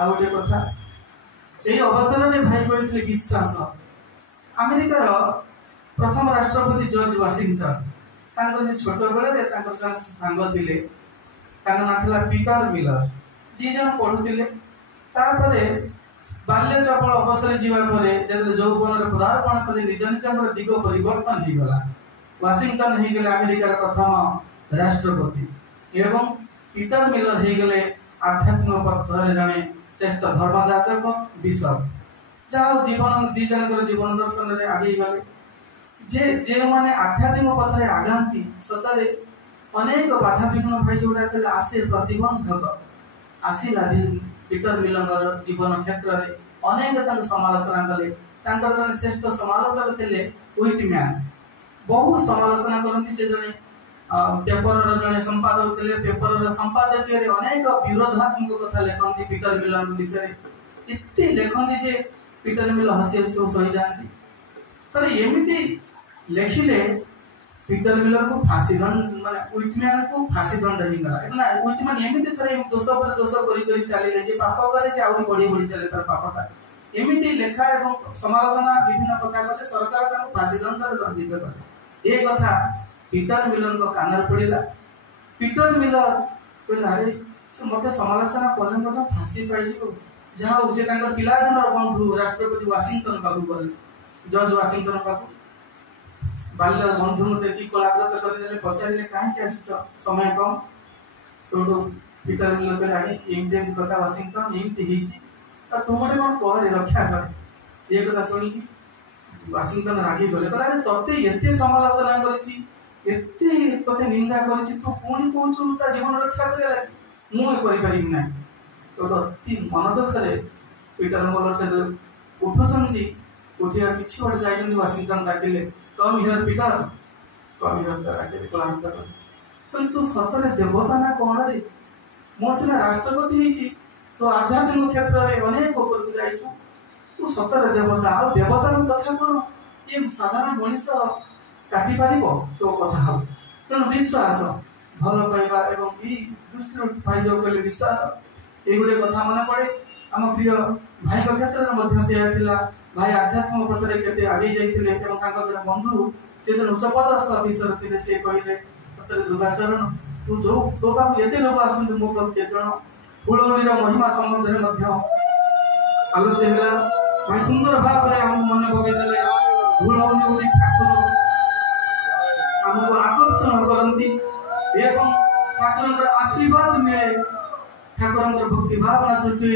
आ गोटे कथा यही अवसर में भाई कहते विश्वास अमेरिकार प्रथम राष्ट्रपति जॉर्ज वाशिंगटन छोट बेले सांग थे ना था पीटर मिलर दी जन पढ़ुले बाल्य चपल अवसर जावापर यौवन पदार्पण कर निज निजर दिग परिवर्तन हो गला। वाशिंगटन हो गले अमेरिकार प्रथम राष्ट्रपति एवं पीटर मिलर हो गले आध्यात्मिक पथर जड़े श्रेष्ठ धर्मजाचक बिशप जहाँ जीवन दी जन जीवन दर्शन में आगे गले जे माने आध्यात्मिक पथरे आगाती सतरे अनेक बाधा विघ्न भाई जोड़ा कहले आसे प्रतिबंधक आसीला पीटर मिलर जीवन क्षेत्र में अनेक समालोचना कले जन श्रेष्ठ समालोचक थे व्हिटमैन बहुत समालोचना करती से जने पेपर जड़े संपादक थे पेपर संपादकीय अनेक विरोधात्मक कथा लिखती पीटर मिलर विषय इतनी लिखती जे पीटर मिलर हसी हसी सही जाती तर एमती लिखिले पीटर मिलर को फांसी दंड माने व्हिटमैन को फांसी दंड ही गला ना व्हिटमैन एमती थरे दोष पर दोष करी चलिले जे पाप करे से आउरी बढ़ी बढ़ी चले तर पापटा एमती लेखा एवं समालोचना विभिन्न कथा कले सरकार ताको फांसी दंड दंडित करे ए कथा पीटर मिलर को कानर पड़िला। पीटर मिलर कहला अरे से मते समालोचना कले मते फांसी पाई जो जहां उसे तांकर पिलादिनर बंधु राष्ट्रपति वाशिंगटन बाबू गले जॉर्ज वाशिंगटन बाबू बाल्य बंधु मते की कलाकृत करले पचारिले काहे के समय कम छोटो पीटर मिलर के आगे एमती कथा वाशिंगटन एमती हिची तू गोटे कौन कह रक्षा कर ये कथा शुणी वाशिंगटन रागी गले कहला तते एते समालोचना करछि एते तते निंदा करछि तू कोनी कहछु ता जीवन रक्षा करे मु करि परिबि ना छोटो अति मन दुखरे पीटर मिलर से उठुसंती उठिया किछि बड जाइछन वाशिंगटन डाकिले come here Peter come here डाकिले कलाकृत कर परंतु सतरे देवता ना कोन रे मो सिना राष्ट्रपति हिची तो आध्यात्मिक क्षेत्र में अनेक ऊपर जाइछु तू सतर देवता और देवता कथा कोन ये साधारण मनुष्य काटी पारिबो तो कथा हो तेणु विश्वास भल पाइबा एवं ई दुष्ट भाई जो कहले विश्वास ए गुडे कथा मन पड़े आम प्रिय भाई को क्षेत्र में मध्य से आथिला भाई आध्यात्मिक पथरे केते आगे जाइथिले एवं तांकर जन बंधु से जन उच्च पदस्थ अफिसर थिले से कहले पत्र दुर्गाचरण तू जो तो बाबू एते लोग आसुन मो को के जण फुलौलीर महिमा संबंध में मध्य आलोचना होला भाई सुंदर भाव रे हम मन पकई देले फुलौली होची ठाकुर हमको आकर्षण करंती एवं ठाकुरंकर आशीर्वाद मिले ठाकुरंकर भक्ति भावना सृष्टि